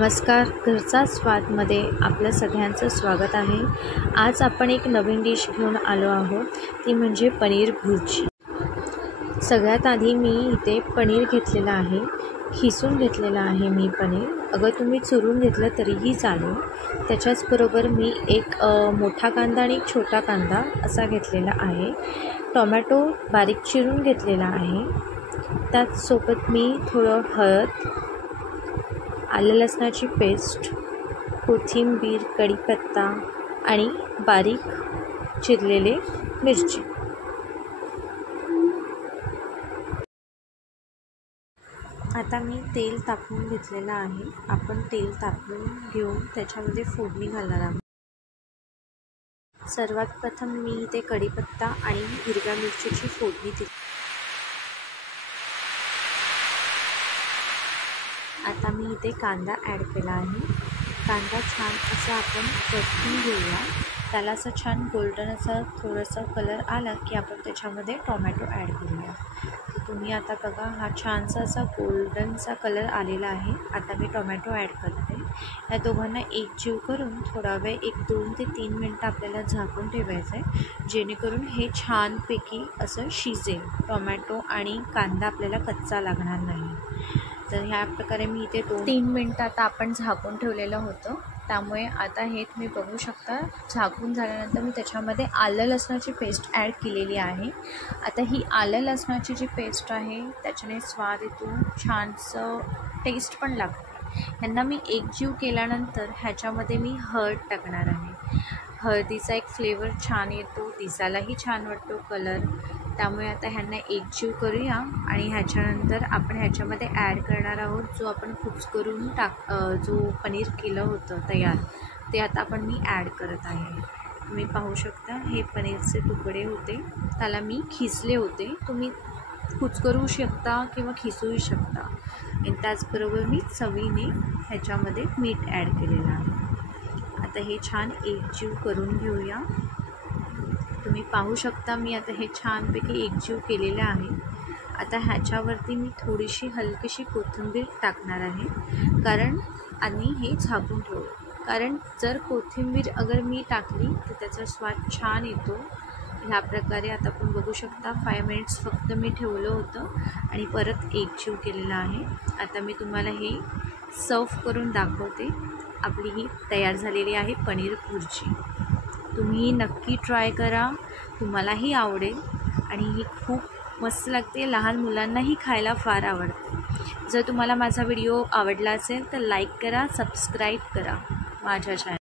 नमस्कार, घरचा स्वादमध्ये आपलं सगळ्यांचं स्वागत आहे। आज आपण एक नवीन डिश घेऊन आलो आहोत, ती म्हणजे पनीर भुर्जी। सगळ्यात आधी मी इथे पनीर घेतलेलं आहे, खिसून घेतलेलं आहे मी पनीर। अगर तुम्ही चुरून घेतलं तरीही चालेल। त्याच्याचबरोबर मी एक मोठा कांदा आणि एक छोटा कांदा असा घेतलेला आहे। टोमॅटो बारीक चिरून घेतलेला आहे। त्याचसोबत मी थोडं हळद, आलं लसणाची पेस्ट, कोथिंबीर, कढीपत्ता आणि बारीक चिरलेले मिरची। आता मी तेल तापवून घेतलेलं आहे। आपण तेल तापवून घेऊन त्याच्यामध्ये फोडणी घालणार आहोत। सर्वात प्रथम मी इथे कढीपत्ता आणि हिरव्या मिरचीची फोडणी दिली। आता मी इथे कांदा ॲड केला आहे। कांदा छान असा आपण परतून घेऊया। त्याला असं छान गोल्डन असा थोडासा कलर आला की आपण त्याच्यामध्ये टोमॅटो ॲड करूया। तुम्ही आता बघा, हा छानसा असा गोल्डनचा कलर आलेला आहे। आता मी टोमॅटो ॲड करते। या दोघांना एकजीव करून थोडा वेळ 1-2 ते 3 मिनटं आपल्याला झाकून ठेवायचं आहे, जेणेकरून हे छानपैकी असं शिजेल। टोमॅटो आणि कांदा आपल्याला कच्चा लागणार नाही। तर ह्या प्रकारे मी इथे 2-3 मिनटं आता आपण झाकून ठेवलेलं होतं। त्यामुळे आता हे तुम्ही बघू शकता, झाकून झाल्यानंतर मी त्याच्यामध्ये आलं लसणाची पेस्ट ॲड केलेली आहे। आता ही आलं लसणाची जी पेस्ट आहे त्याच्याने स्वाद येतो, छानसं टेस्ट पण लागते। ह्यांना मी एकजीव केल्यानंतर ह्याच्यामध्ये मी हळद टाकणार आहे। हळदीचा एक फ्लेवर छान येतो, दिसायलाही छान वाटतो कलर। त्यामुळे आता ह्यांना एकजीव करूया आणि ह्याच्यानंतर आपण ह्याच्यामध्ये ॲड करणार आहोत जो आपण कुस्करून जो पनीर केलं होतं तयार, ते आता आपण मी ॲड करत आहे। तुम्ही पाहू शकता हे पनीरचे तुकडे होते, त्याला मी खिसले होते। तुम्ही कुस्करू शकता किंवा खिसूही शकता। आणि त्याचबरोबर मी चवीने ह्याच्यामध्ये मीठ ॲड केलेलं आहे। आता हे छान एकजीव करून घेऊया। तुम्ही पाहू शकता मी आता हे छानपैकी एकजीव केलेलं आहे। आता ह्याच्यावरती मी थोडीशी हलकीशी कोथिंबीर टाकणार आहे, कारण आणि हे झाकून ठेवू। कारण जर कोथिंबीर अगर मी टाकली तर त्याचा स्वाद छान येतो। ह्या प्रकारे आता आपण बघू शकता 5 मिनिट्स फक्त मी ठेवलं होतं आणि परत एकजीव केलेलं आहे। आता मी तुम्हाला हे सर्व करून दाखवते। आपली ही तयार झालेली आहे पनीर भुर्जी। तुम्ही नक्की ट्राय करा, तुम्हालाही आवडेल आणि ही खूप मस्त लागते। लहान मुलांनाही खायला फार आवडते। जर तुम्हाला माझा व्हिडिओ आवडला असेल तर लाईक करा, सबस्क्राईब करा माझ्या चॅनल।